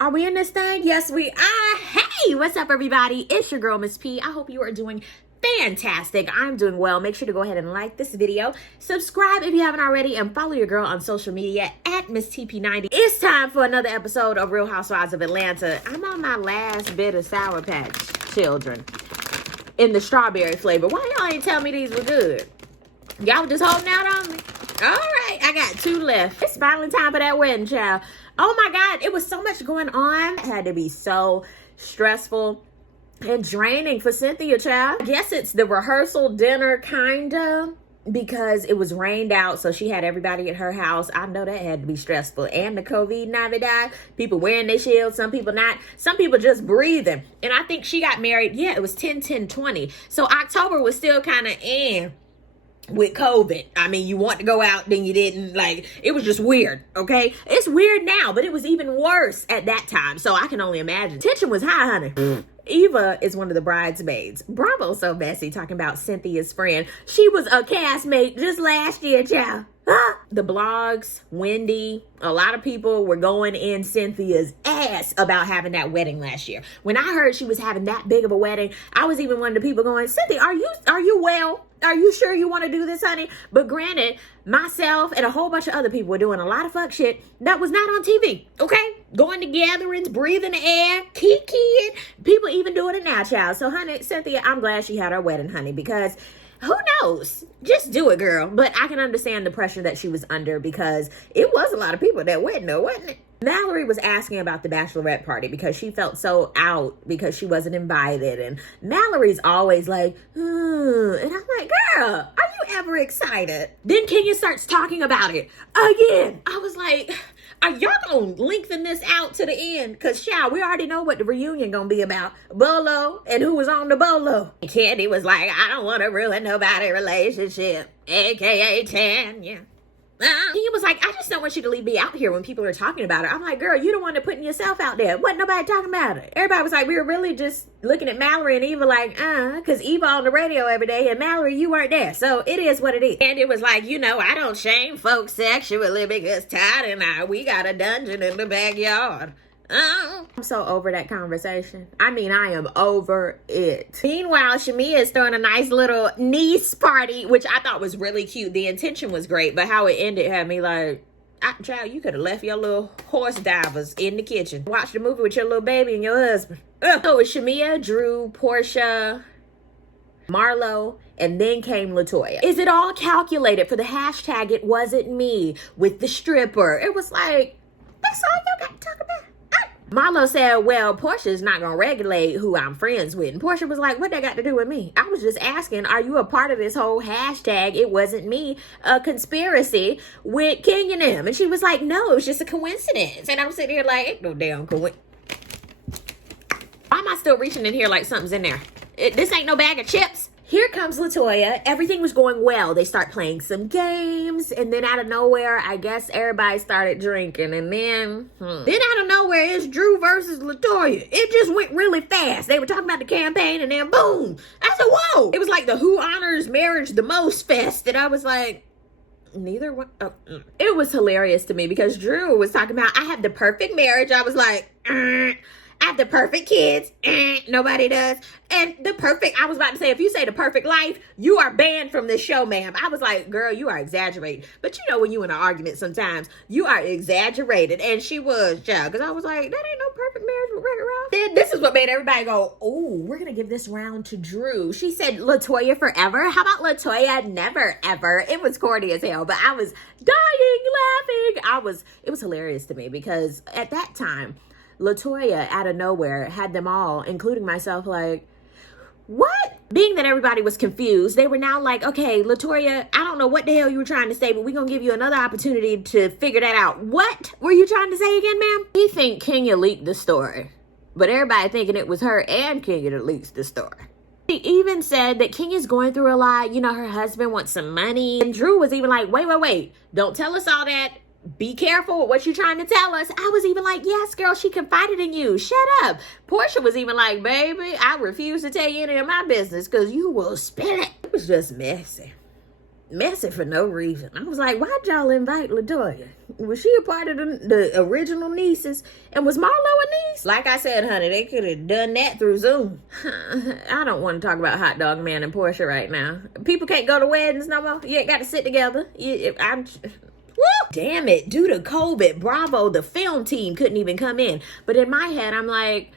Are we in this thing? Yes, we are. Hey, what's up, everybody? It's your girl, Miss P. I hope you are doing fantastic. I'm doing well. Make sure to go ahead and like this video. Subscribe if you haven't already, and follow your girl on social media at Miss TP90. It's time for another episode of Real Housewives of Atlanta. I'm on my last bit of Sour Patch Children in the strawberry flavor. Why y'all ain't tell me these were good? Y'all just holding out on me? All right, I got 2 left. It's finally time for that wedding, child. Oh my God, it was so much going on. It had to be so stressful and draining for Cynthia, child. I guess it's the rehearsal dinner, kinda, because it was rained out, so she had everybody at her house. I know that had to be stressful. And the COVID Navidad, people wearing their shields, some people not, some people just breathing. And I think she got married, yeah, it was 10/10/20. So October was still kind of with COVID. I mean, you want to go out, then you didn't. Like, it was just weird, okay? It's weird now, but it was even worse at that time. So I can only imagine. Tension was high, honey. Eva is one of the bridesmaids. Bravo's so messy talking about Cynthia's friend. She was a castmate just last year, child. Huh? The blogs, Wendy, a lot of people were going in Cynthia's ass about having that wedding last year. When I heard she was having that big of a wedding, I was even one of the people going, Cynthia, are you well? Are you sure you want to do this, honey? But granted, myself and a whole bunch of other people were doing a lot of fuck shit that was not on TV, okay? Going to gatherings, breathing the air, kikiing. People even doing it now, child. So, honey, Cynthia, I'm glad she had her wedding, honey, because who knows? Just do it, girl. But I can understand the pressure that she was under because it was a lot of people that went, though, wasn't it? Mallory was asking about the bachelorette party because she felt so out because she wasn't invited. And Mallory's always like, and I'm like, girl, are you ever excited? Then Kenya starts talking about it again. I was like, are y'all gonna lengthen this out to the end? Because, child, we already know what the reunion gonna be about. Bolo and who was on the bolo. Candy was like, I don't want to ruin nobody's relationship. AKA Tanya. He was like, I just don't want you to leave me out here when people are talking about it. I'm like, girl, you the one that putting yourself out there. Wasn't nobody talking about it. Everybody was like, we were really just looking at Mallory and Eva like, because Eva on the radio every day and Mallory, you weren't there. So it is what it is. And it was like, I don't shame folks sexually because Todd and we got a dungeon in the backyard. I'm so over that conversation. I mean, I am over it. Meanwhile, Shamia is throwing a nice little niece party, which I thought was really cute. The intention was great, but how it ended had me like, child, you could have left your little horse divers in the kitchen. Watch the movie with your little baby and your husband. So it was Shamia, Drew, Portia, Marlo, and then came LaToya. Is it all calculated for the hashtag it wasn't me with the stripper? It was like, that's all you got to talk about. Marlo said, well, Portia's not going to regulate who I'm friends with. And Portia was like, what that got to do with me? I was just asking, are you a part of this whole hashtag, it wasn't me, a conspiracy with King and them? And she was like, no, it was just a coincidence. And I'm sitting here like, ain't no damn coincidence. Why am I still reaching in here like something's in there? This ain't no bag of chips. Here comes LaToya. Everything was going well. They start playing some games. And then out of nowhere, I guess everybody started drinking. And then out of nowhere, it's Drew versus LaToya. It just went really fast. They were talking about the campaign and then boom. I said, whoa. It was like the who honors marriage the most fest. And I was like, neither one. It was hilarious to me because Drew was talking about, I have the perfect marriage. I was like, I have the perfect kids. Nobody does. And the perfect, I was about to say, if you say the perfect life, you are banned from this show, ma'am. I was like, girl, you are exaggerating. But you know when you in an argument sometimes, you are exaggerated. And she was, child. Because I was like, that ain't no perfect marriage with Wreck-It Ralph. Then this is what made everybody go, oh, we're going to give this round to Drew. She said, LaToya forever? How about LaToya never, ever? It was corny as hell. But I was dying laughing. It was hilarious to me because at that time, LaToya, out of nowhere, had them all, including myself, like, what? Being that everybody was confused, they were now like, okay, LaToya, I don't know what the hell you were trying to say, but we're going to give you another opportunity to figure that out. What were you trying to say again, ma'am? We think Kenya leaked the story, but everybody thinking it was her and Kenya that leaked the story. She even said that Kenya's going through a lot. Her husband wants some money. And Drew was even like, wait. Don't tell us all that. Be careful with what you're trying to tell us. I was even like, yes, girl, she confided in you. Shut up. Portia was even like, baby, I refuse to tell you any of my business because you will spill it. It was just messy. messy for no reason. I was like, why'd y'all invite LaToya? Was she a part of the original nieces? And was Marlo a niece? Like I said, honey, they could have done that through Zoom. I don't want to talk about Hot Dog Man and Portia right now. People can't go to weddings no more. You ain't got to sit together. Woo! Damn it. Due to COVID, Bravo, the film team, couldn't even come in. But in my head, I'm like,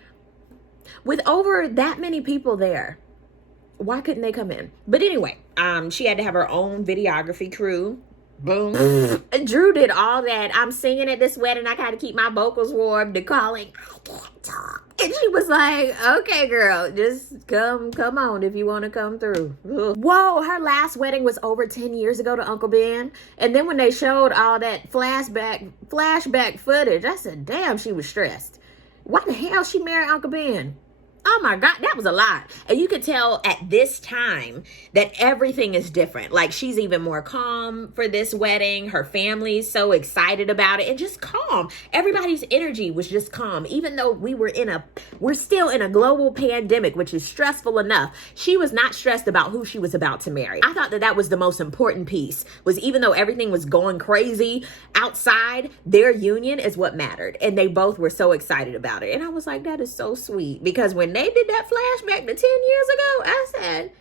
with over that many people there, why couldn't they come in? But anyway, she had to have her own videography crew. Boom. Drew did all that. I'm singing at this wedding. I gotta keep my vocals warm. They're calling, I can't talk. And she was like, okay, girl, just come on if you want to come through. Ugh. Whoa, her last wedding was over 10 years ago to Uncle Ben. And then when they showed all that flashback footage, I said, damn, she was stressed. Why the hell she married Uncle Ben? Oh my God, that was a lot. And you could tell at this time that everything is different. Like, she's even more calm for this wedding. Her family's so excited about it and just calm. Everybody's energy was just calm. Even though we're still in a global pandemic, which is stressful enough. She was not stressed about who she was about to marry. I thought that was the most important piece, was even though everything was going crazy outside, their union is what mattered. And they both were so excited about it. And I was like, that is so sweet. Because when they did that flashback to 10 years ago, I said,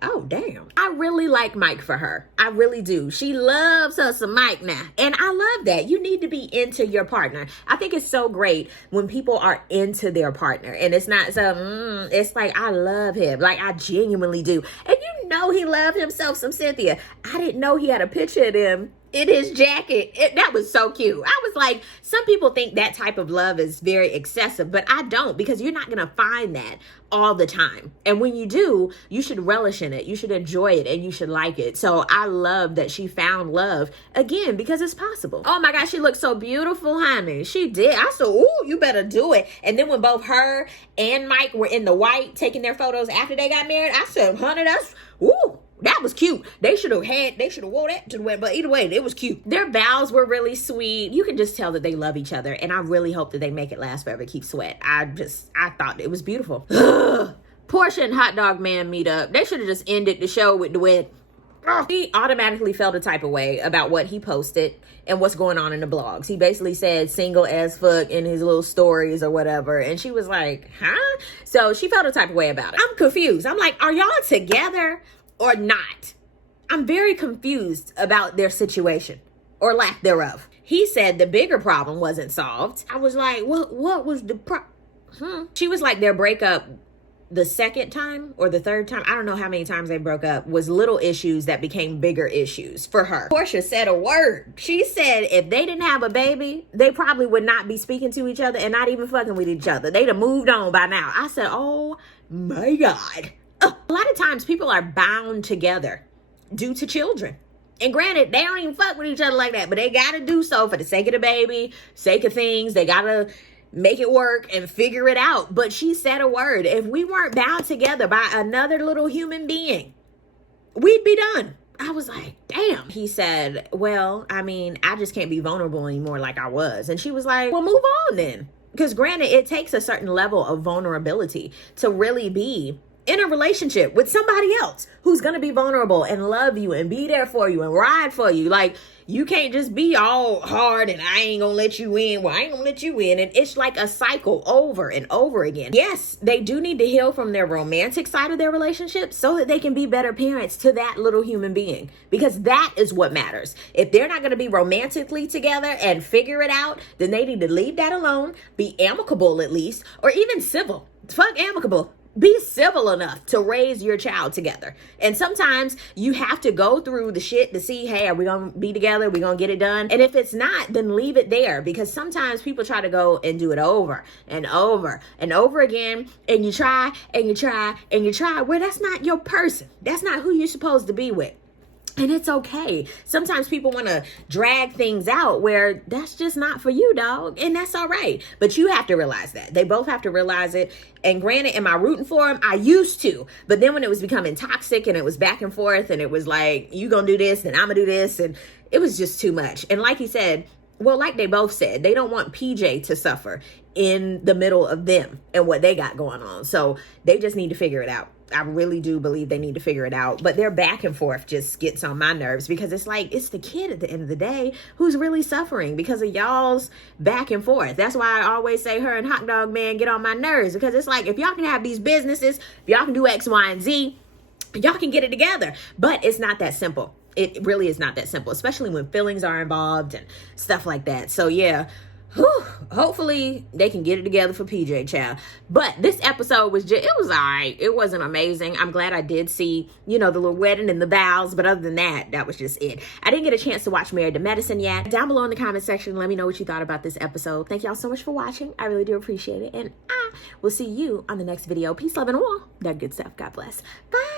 oh, damn. I really like Mike for her. I really do. She loves her some Mike now. And I love that. You need to be into your partner. I think it's so great when people are into their partner. And it's not so, it's like, I love him. Like, I genuinely do. And you know he loved himself some Cynthia. I didn't know he had a picture of him in his jacket. That was so cute. I was like, some people think that type of love is very excessive, but I don't, because you're not going to find that all the time. And when you do, you should relish in it. You should enjoy it and you should like it. So I love that she found love again, because it's possible. Oh my gosh, she looked so beautiful, honey. She did. I said, ooh, you better do it. And then when both her and Mike were in the white taking their photos after they got married, I said, honey, that's, ooh, that was cute. They should have wore that to the wedding, but either way, it was cute. Their vows were really sweet. You can just tell that they love each other, and I really hope that they make it last forever, keep sweat. I thought it was beautiful. Portia and Hot Dog Man meet up. They should have just ended the show with the wedding. He automatically felt a type of way about what he posted and what's going on in the blogs. He basically said single as fuck in his little stories or whatever. And she was like, huh? So she felt a type of way about it. I'm confused. I'm like, are y'all together or not? I'm very confused about their situation or lack thereof. He said the bigger problem wasn't solved. I was like, what was the She was like, their breakup the second time or the third time, I don't know how many times they broke up, was little issues that became bigger issues for her. Portia said a word. She said if they didn't have a baby, they probably would not be speaking to each other and not even fucking with each other. They'd have moved on by now. I said, oh my God. A lot of times people are bound together due to children. And granted, they don't even fuck with each other like that, but they got to do so for the sake of the baby, sake of things. They got to make it work and figure it out. But she said a word. If we weren't bound together by another little human being, we'd be done. I was like, damn. He said, well, I mean, I just can't be vulnerable anymore like I was. And she was like, well, move on then. Because granted, it takes a certain level of vulnerability to really be in a relationship with somebody else who's going to be vulnerable and love you and be there for you and ride for you. Like, you can't just be all hard and I ain't gonna let you in. Well, I ain't gonna let you in. And it's like a cycle over and over again. Yes, they do need to heal from their romantic side of their relationship so that they can be better parents to that little human being, because that is what matters. If they're not going to be romantically together and figure it out, then they need to leave that alone, be amicable at least, or even civil. Fuck amicable. Be civil enough to raise your child together. And sometimes you have to go through the shit to see, hey, are we going to be together? Are we going to get it done? And if it's not, then leave it there, because sometimes people try to go and do it over and over and over again. And you try and you try and you try, where that's not your person. That's not who you're supposed to be with. And it's okay. Sometimes people want to drag things out where that's just not for you, dog. And that's all right. But you have to realize that. They both have to realize it. And granted, am I rooting for him? I used to. But then when it was becoming toxic and it was back and forth and it was like, you gonna do this and I'm gonna do this, and it was just too much. And like he said, well, like they both said, they don't want PJ to suffer in the middle of them and what they got going on. So they just need to figure it out. I really do believe they need to figure it out. But their back and forth just gets on my nerves, because it's like, it's the kid at the end of the day who's really suffering because of y'all's back and forth. That's why I always say her and Hot Dog Man get on my nerves, because it's like, if y'all can have these businesses, if y'all can do X, Y, and Z, y'all can get it together. But it's not that simple. It really is not that simple, especially when feelings are involved and stuff like that. So yeah, hopefully they can get it together for PJ, child. But this episode was just, it was all right. It wasn't amazing. I'm glad I did see, the little wedding and the vows. But other than that, that was just it. I didn't get a chance to watch Married to Medicine yet. Down below in the comment section, let me know what you thought about this episode. Thank y'all so much for watching. I really do appreciate it. And I will see you on the next video. Peace, love, and war. That good stuff. God bless. Bye.